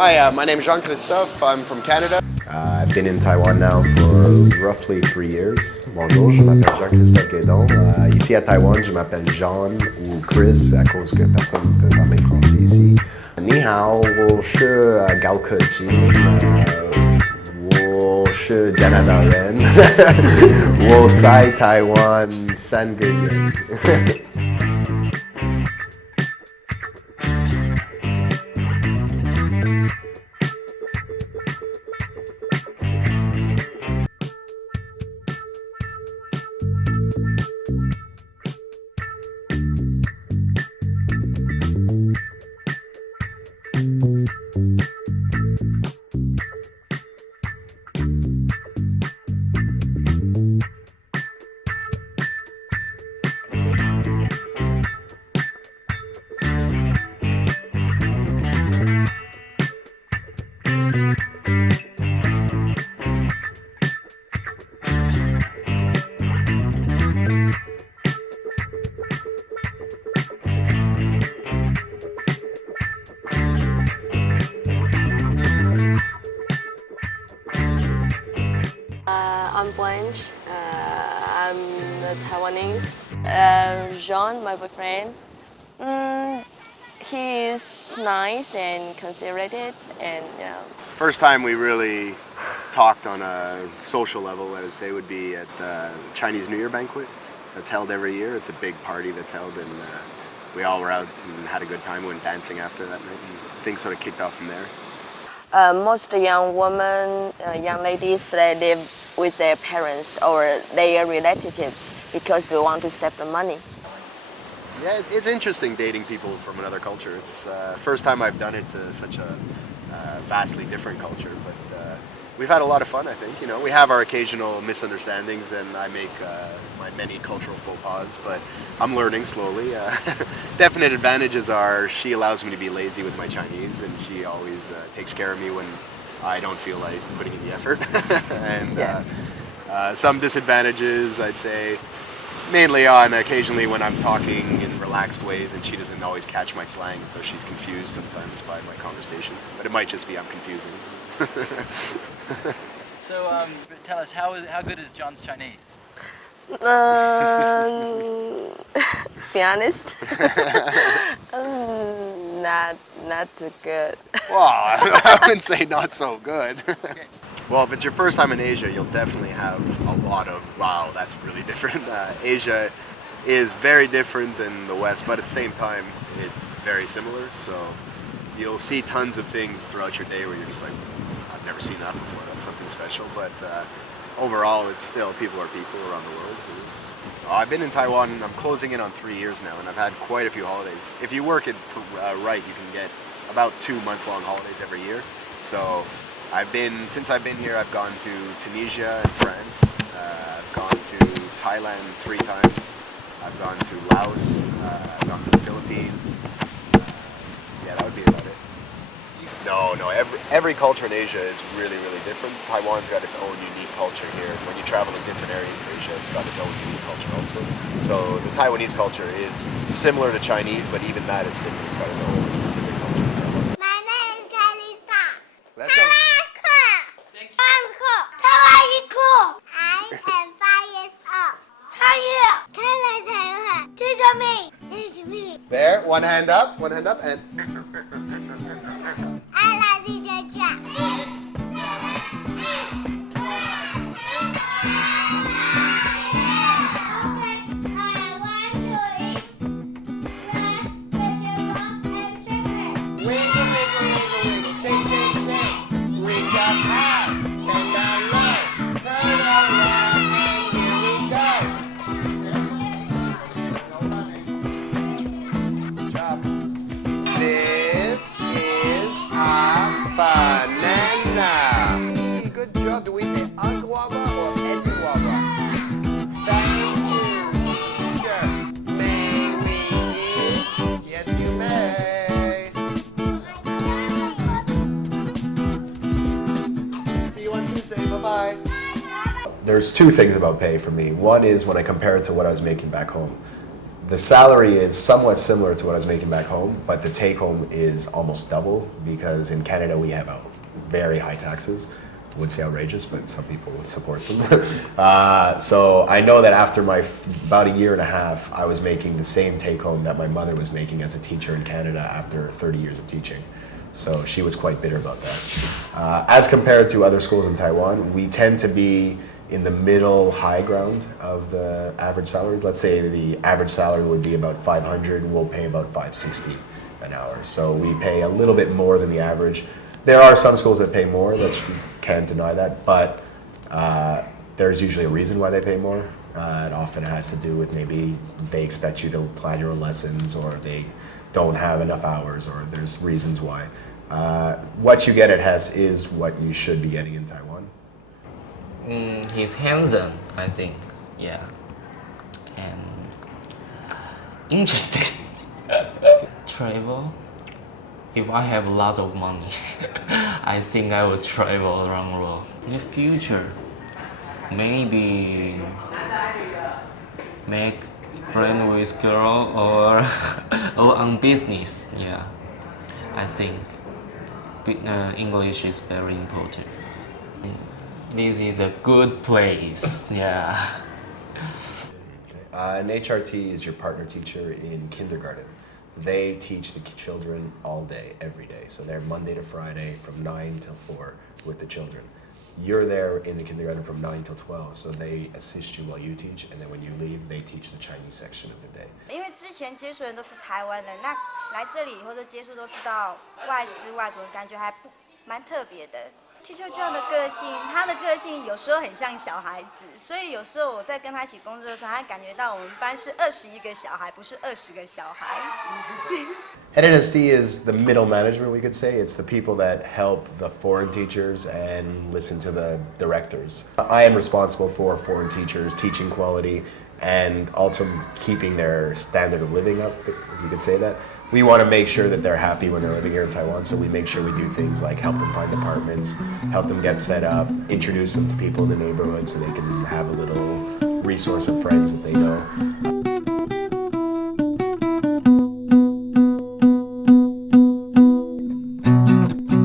Hi, my name is Jean-Christophe. I'm from Canada. I've been in Taiwan now for roughly 3 years. Bonjour, je m'appelle Jean-Christophe Guédon. Ici à Taïwan, je m'appelle Jean ou Chris à cause que personne ne peut parler français ici. Ni hao, 我是高科技，我是加拿大人，我在台湾3个月。I'm Blanche. I'm Taiwanese. Jean, my boyfriend. He is nice and considerate, and First time we really talked on a social level, as they would be at the Chinese New Year banquet that's held every year. It's a big party that's held, and we all were out and had a good time. We went dancing after that night, and things sort of kicked off from there. Most young women, young ladies, they live with their parents or their relatives because they want to save the money. Yeah, it's interesting dating people from another culture. It's first time I've done it to such a vastly different culture, but we've had a lot of fun, I think. You know, we have our occasional misunderstandings, and I make my many cultural faux pas, but I'm learning slowly. Definite advantages are she allows me to be lazy with my Chinese, and she always takes care of me when I don't feel like putting in the effort. And some disadvantages, I'd say, mainly on occasionally when I'm talking in relaxed ways and she doesn't always catch my slang, so she's confused sometimes by my conversation. But it might just be I'm confusing. So tell us, how good is John's Chinese? Be honest, not so good. Well, I wouldn't say not so good. Okay. Well, if it's your first time in Asia, you'll definitely have a lot of, wow, that's really different. Asia is very different than the West, but at the same time, it's very similar. So you'll see tons of things throughout your day where you're just like, I've never seen that before. That's something special. But overall, it's still people are people around the world. I've been in Taiwan, I'm closing in on 3 years now, and I've had quite a few holidays. If you work it right, you can get about 2 month-long holidays every year. So since I've been here, I've gone to Tunisia and France. I've gone to Thailand 3 times. I've gone to Laos. I've gone to the Philippines. Yeah, that would be about it. No, every culture in Asia is really, really different. Taiwan's got its own unique culture here. When you travel in different areas of Asia, it's got its own unique culture also. So the Taiwanese culture is similar to Chinese, but even that it's different. It's got its own specific culture. My name is Kalisa. Let's go. I am 5 years old. Teacher me. Teach me. There, one hand up, and... I like teacher Jack. I want to eat vegetable and chicken. Wiggle, wiggle, wiggle, wiggle, shake, shake, shake. Reach up high, bend down low, turn around, and here we go. Good job. This is a banana. Good job. Do we say a guava or a guava? Thank you, teacher. May we eat? Yes, you may. See you on Tuesday. Bye-bye. There's 2 things about pay for me. One is when I compare it to what I was making back home. The salary is somewhat similar to what I was making back home, but the take home is almost double because in Canada we have very high taxes. I would say outrageous, but some people would support them. So I know that after about a year and a half, I was making the same take home that my mother was making as a teacher in Canada after 30 years of teaching. So she was quite bitter about that. As compared to other schools in Taiwan, we tend to be in the middle high ground of the average salaries. Let's say the average salary would be about 500, we'll pay about 560 an hour. So we pay a little bit more than the average. There are some schools that pay more, can't deny that, but there's usually a reason why they pay more. It often has to do with maybe they expect you to plan your own lessons, or they don't have enough hours, or there's reasons why. What you get at Hess is what you should be getting in Taiwan. He's handsome, I think. Yeah. And interesting. Travel. If I have a lot of money, I think I will travel around the world. In the future, maybe make friend with girl or on business. Yeah, I think English is very important. This is a good place. Yeah. An HRT is your partner teacher in kindergarten. They teach the children all day, every day. So they're Monday to Friday from 9 till 4 with the children. You're there in the kindergarten from 9 till 12, so they assist you while you teach, and then when you leave, they teach the Chinese section of the day. 因为之前接触人都是台湾人，那来这里以后就接触都是到外师外国人，感觉还不蛮特别的。气球这样的个性，他的个性有时候很像小孩子，所以有时候我在跟他一起工作的时候，他感觉到我们班是21个小孩，不是20个小孩。Head NSD is the middle management, we could say. It's the people that help the foreign teachers and listen to the directors. I am responsible for foreign teachers, teaching quality, and also keeping their standard of living up, if you could say that. We want to make sure that they're happy when they're living here in Taiwan, so we make sure we do things like help them find apartments, help them get set up, introduce them to people in the neighborhood so they can have a little resource of friends that they know.